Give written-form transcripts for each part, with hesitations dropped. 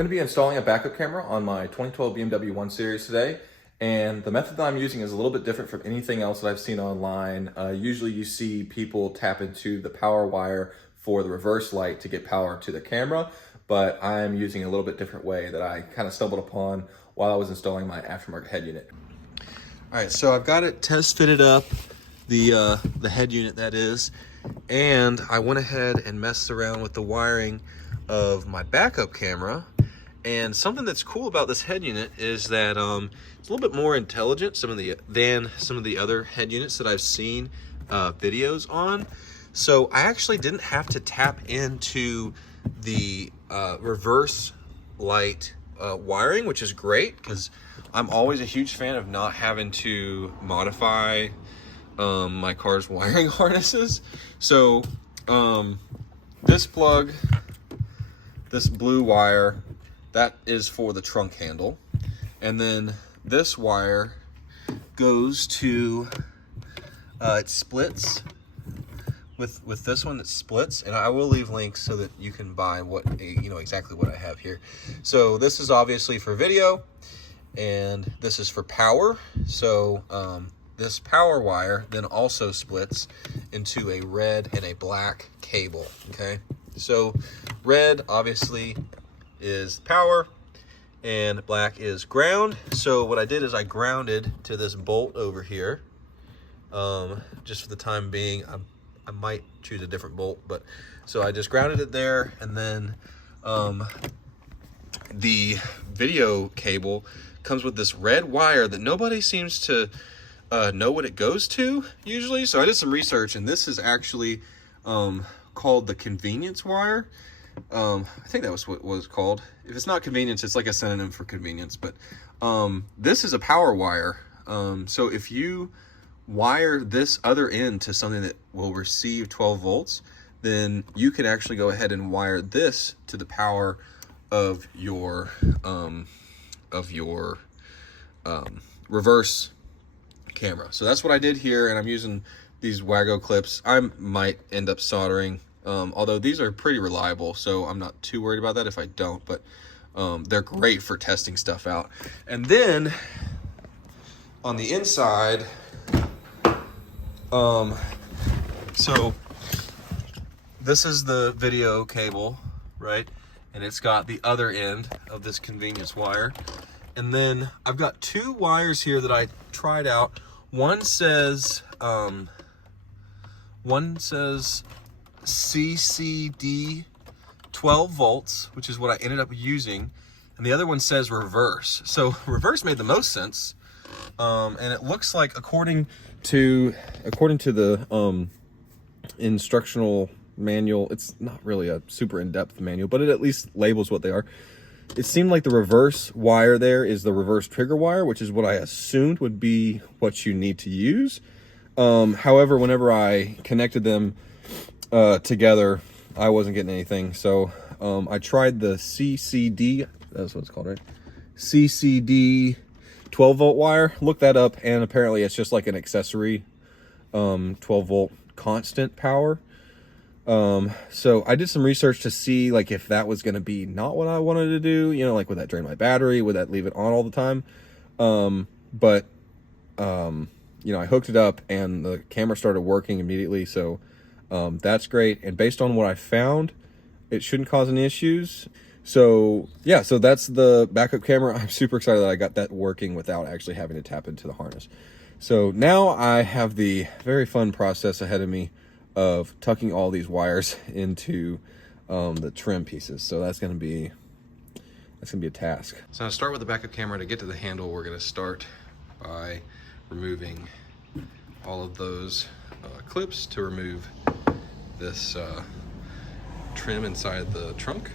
going to be installing a backup camera on my 2012 BMW 1 Series today, and the method that I'm using is a little bit different from anything else that I've seen online. Usually you see people tap into the power wire for the reverse light to get power to the camera, but I'm using a little bit different way that I kind of stumbled upon while I was installing my aftermarket head unit. All right, so I've got it test fitted up, the head unit that is, and I went ahead and messed around with the wiring of my backup camera. And something that's cool about this head unit is that it's a little bit more intelligent than some of the other head units that I've seen videos on. So I actually didn't have to tap into the reverse light wiring, which is great because I'm always a huge fan of not having to modify my car's wiring harnesses. So this plug, this blue wire, that is for the trunk handle. And then this wire goes to, it splits. With this one, it splits, and I will leave links so that you can buy exactly what I have here. So this is obviously for video, and this is for power. So this power wire then also splits into a red and a black cable, okay? So red obviously is power and black is ground. So what I did is I grounded to this bolt over here. Just for the time being, I might choose a different bolt, but so I just grounded it there, and then the video cable comes with this red wire that nobody seems to know what it goes to usually. So I did some research, and this is actually called the convenience wire. I think that was what it was called. If it's not convenience, it's like a synonym for convenience, but this is a power wire. So if you wire this other end to something that will receive 12 volts, then you can actually go ahead and wire this to the power of your reverse camera. So that's what I did here, and I'm using these Wago clips. I might end up soldering, although these are pretty reliable, so I'm not too worried about that if I don't, but they're great for testing stuff out. And then on the inside, so this is the video cable, right? And it's got the other end of this convenience wire. And then I've got two wires here that I tried out. One says CCD 12 volts, which is what I ended up using. And the other one says reverse. So reverse made the most sense. And it looks like according to the instructional manual, it's not really a super in-depth manual, but it at least labels what they are. It seemed like the reverse wire there is the reverse trigger wire, which is what I assumed would be what you need to use. However, whenever I connected them together, I wasn't getting anything. So I tried the CCD, that's what it's called, right? CCD 12 volt wire. Look that up, and apparently it's just like an accessory 12 volt constant power. So I did some research to see like if that was going to be not what I wanted to do, like would that drain my battery, would that leave it on all the time? But I hooked it up and the camera started working immediately, so that's great. And based on what I found, it shouldn't cause any issues. So yeah, so that's the backup camera. I'm super excited that I got that working without actually having to tap into the harness. So now I have the very fun process ahead of me of tucking all these wires into the trim pieces. So that's gonna be a task. So to start with the backup camera, to get to the handle, we're gonna start by removing all of those clips to remove this trim inside the trunk.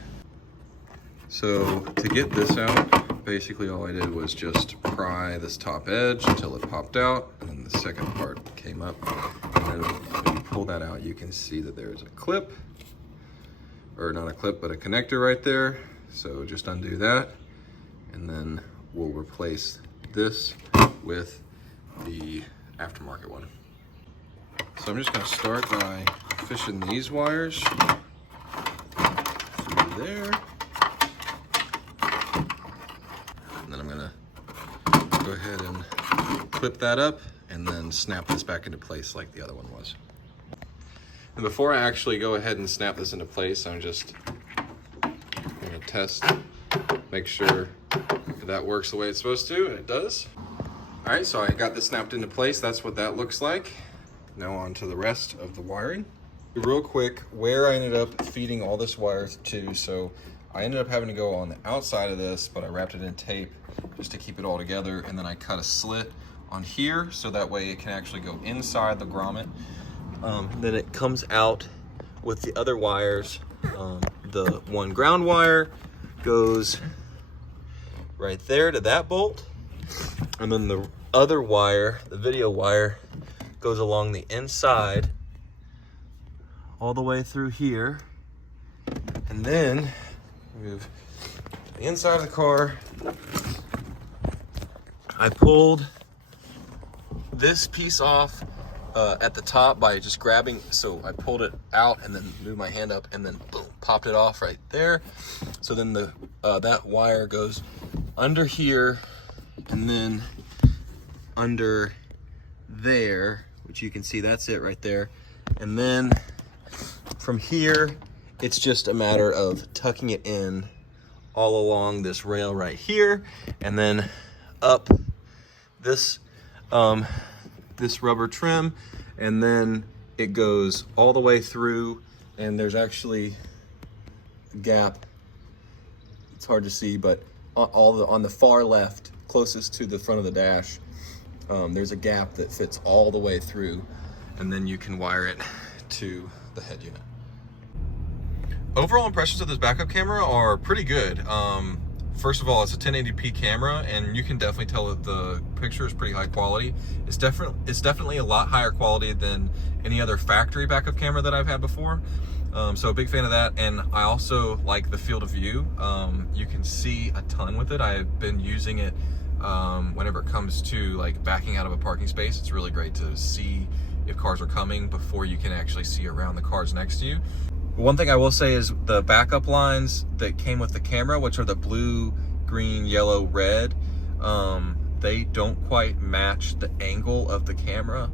So to get this out, basically all I did was just pry this top edge until it popped out, and then the second part came up. And then when you pull that out, you can see that there's a clip, or not a clip, but a connector right there. So just undo that, and then we'll replace this with the aftermarket one. So I'm just gonna start by fishing these wires through there. clip that up and then snap this back into place like the other one was. And before I actually go ahead and snap this into place, I'm just gonna test, make sure that works the way it's supposed to, and it does. All right, so I got this snapped into place. That's what that looks like. Now on to the rest of the wiring. Real quick, where I ended up feeding all this wire to, so I ended up having to go on the outside of this, but I wrapped it in tape just to keep it all together, and then I cut a slit on here so that way it can actually go inside the grommet. Then it comes out with the other wires. The one ground wire goes right there to that bolt, and then the other wire, the video wire, goes along the inside all the way through here. And then move the inside of the car. I pulled this piece off at the top by just grabbing, so I pulled it out and then moved my hand up and then boom, popped it off right there. So then the that wire goes under here and then under there, which you can see, that's it right there. And then from here, it's just a matter of tucking it in all along this rail right here, and then up this this rubber trim, and then it goes all the way through, and there's actually a gap. It's hard to see, but on the far left, closest to the front of the dash, there's a gap that fits all the way through, and then you can wire it to the head unit. Overall impressions of this backup camera are pretty good. First of all, it's a 1080p camera, and you can definitely tell that the picture is pretty high quality. It's definitely a lot higher quality than any other factory backup camera that I've had before. So a big fan of that, and I also like the field of view. You can see a ton with it. I've been using it whenever it comes to like backing out of a parking space. It's really great to see if cars are coming before you can actually see around the cars next to you. One thing I will say is the backup lines that came with the camera, which are the blue, green, yellow, red, they don't quite match the angle of the camera.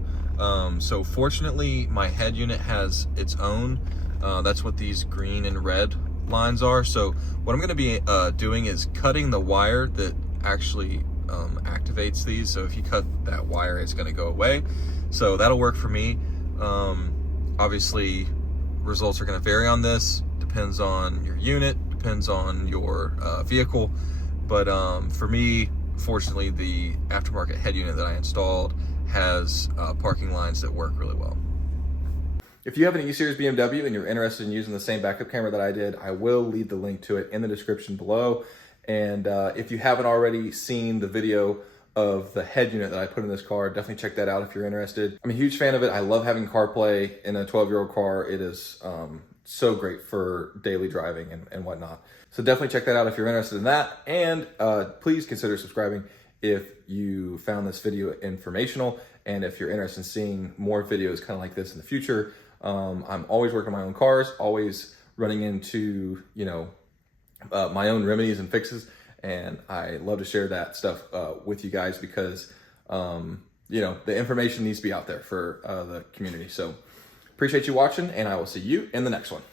So fortunately, my head unit has its own. That's what these green and red lines are. So what I'm gonna be doing is cutting the wire that actually activates these. So if you cut that wire, it's gonna go away. So that'll work for me. Obviously, results are going to vary on this, depends on your unit, depends on your vehicle, but for me, fortunately, the aftermarket head unit that I installed has parking lines that work really well. If you have an E-Series BMW and you're interested in using the same backup camera that I did, I will leave the link to it in the description below. And if you haven't already seen the video of the head unit that I put in this car, definitely check that out if you're interested. I'm a huge fan of it. I love having CarPlay in a 12-year-old car. It is so great for daily driving and whatnot. So definitely check that out if you're interested in that. And please consider subscribing if you found this video informational, and if you're interested in seeing more videos kind of like this in the future. I'm always working my own cars, always running into, my own remedies and fixes. And I love to share that stuff with you guys because, the information needs to be out there for the community. So appreciate you watching, and I will see you in the next one.